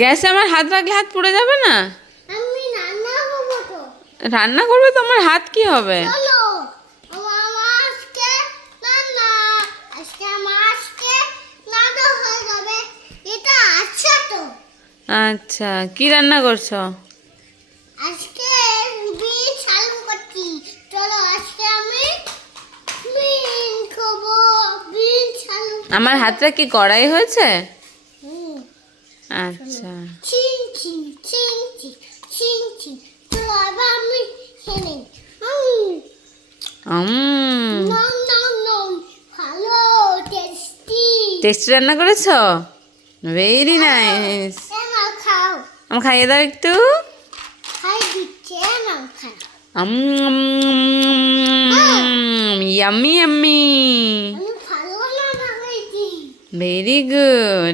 গ্যাসে আমার হাত রাখলে হাত পুড়ে যাবে না? আমি রান্না করবো তো। রান্না করবে তো আমার হাত কি হবে? চলো আজকে রান্না, আজকে রান্না হয়ে যাবে। এটা আচ্ছা তো। আচ্ছা, কি রান্না করছো? আজকে বিন আলু করছি। চলো আজকে আমি বিন খাবো। বিন আলু। আমার হাতটা কি কড়াই হয়েছে? হুম। আচ্ছা, চিং চিং চিং চিং চিং চিং। চলো আবার আমি খেয়ে নিই। নম নম নম। ভালো টেস্টি। টেস্টি রান্না করেছো? Very nice. এমা খাও। আমার খাইয়ে দাও একটু। খাই দিচ্ছে এমা খাও। Yummy yummy. আমি ভালো না ভালোই দিই। Very good.